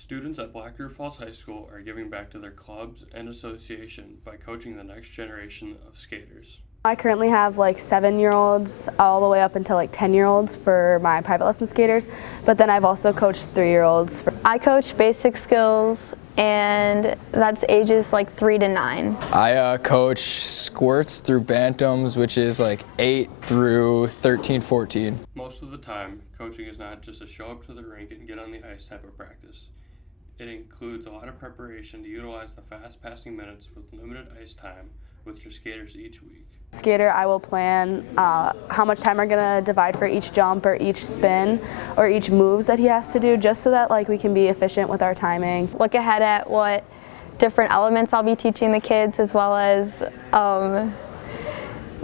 Students at Black River Falls High School are giving back to their clubs and association by coaching the next generation of skaters. I currently have like 7-year-olds all the way up until like 10-year-olds for my private lesson skaters, but then I've also coached 3-year-olds. I coach basic skills, and that's ages like 3 to 9. I coach squirts through bantams, which is like 8 through 13, 14. Most of the time, coaching is not just a show up to the rink and get on the ice type of practice. It includes a lot of preparation to utilize the fast passing minutes with limited ice time with your skaters each week. Skater, I will plan how much time we're gonna divide for each jump or each spin or each moves that he has to do, just so that we can be efficient with our timing. Look ahead at what different elements I'll be teaching the kids, as well as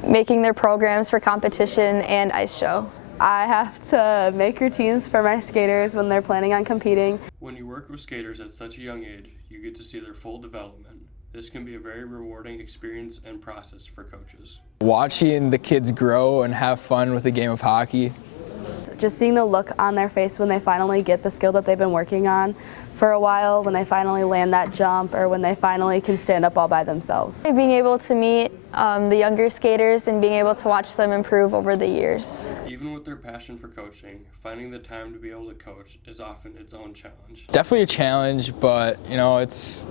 making their programs for competition and ice show. I have to make routines for my skaters when they're planning on competing. When you work with skaters at such a young age, you get to see their full development. This can be a very rewarding experience and process for coaches. Watching the kids grow and have fun with the game of hockey. Just seeing the look on their face when they finally get the skill that they've been working on for a while, when they finally land that jump, or when they finally can stand up all by themselves. Being able to meet the younger skaters and being able to watch them improve over the years. Even with their passion for coaching, finding the time to be able to coach is often its own challenge. Definitely a challenge, but it's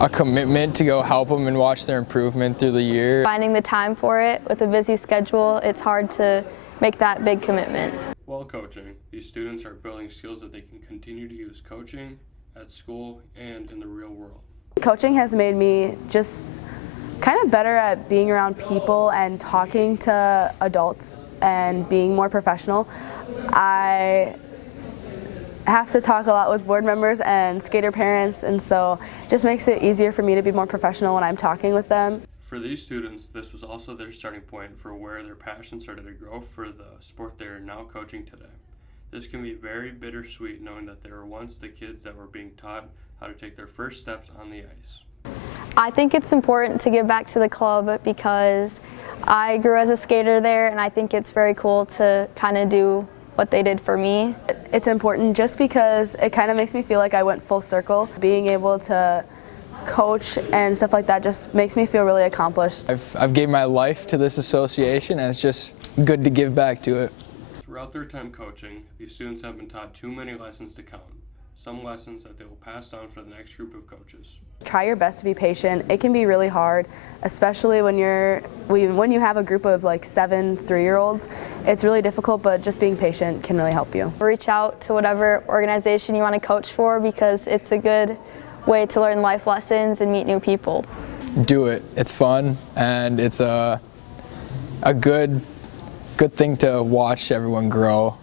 a commitment to go help them and watch their improvement through the year. Finding the time for it with a busy schedule, it's hard to make that big commitment. While coaching, these students are building skills that they can continue to use coaching, at school, and in the real world. Coaching has made me just kind of better at being around people and talking to adults and being more professional. I have to talk a lot with board members and skater parents, and so it just makes it easier for me to be more professional when I'm talking with them. For these students, this was also their starting point for where their passion started to grow for the sport they are now coaching today. This can be very bittersweet knowing that they were once the kids that were being taught how to take their first steps on the ice. I think it's important to give back to the club because I grew as a skater there, and I think it's very cool to kind of do what they did for me. It's important just because it kind of makes me feel like I went full circle. Being able to coach and stuff like that just makes me feel really accomplished. I've gave my life to this association, and it's just good to give back to it. Throughout their time coaching, these students have been taught too many lessons to count. Some lessons that they will pass on for the next group of coaches. Try your best to be patient. It can be really hard, especially when you have a group of like 7 3-year-olds. It's really difficult, but just being patient can really help you. Reach out to whatever organization you want to coach for because it's a good way to learn life lessons and meet new people. Do it. It's fun, and it's a good thing to watch everyone grow.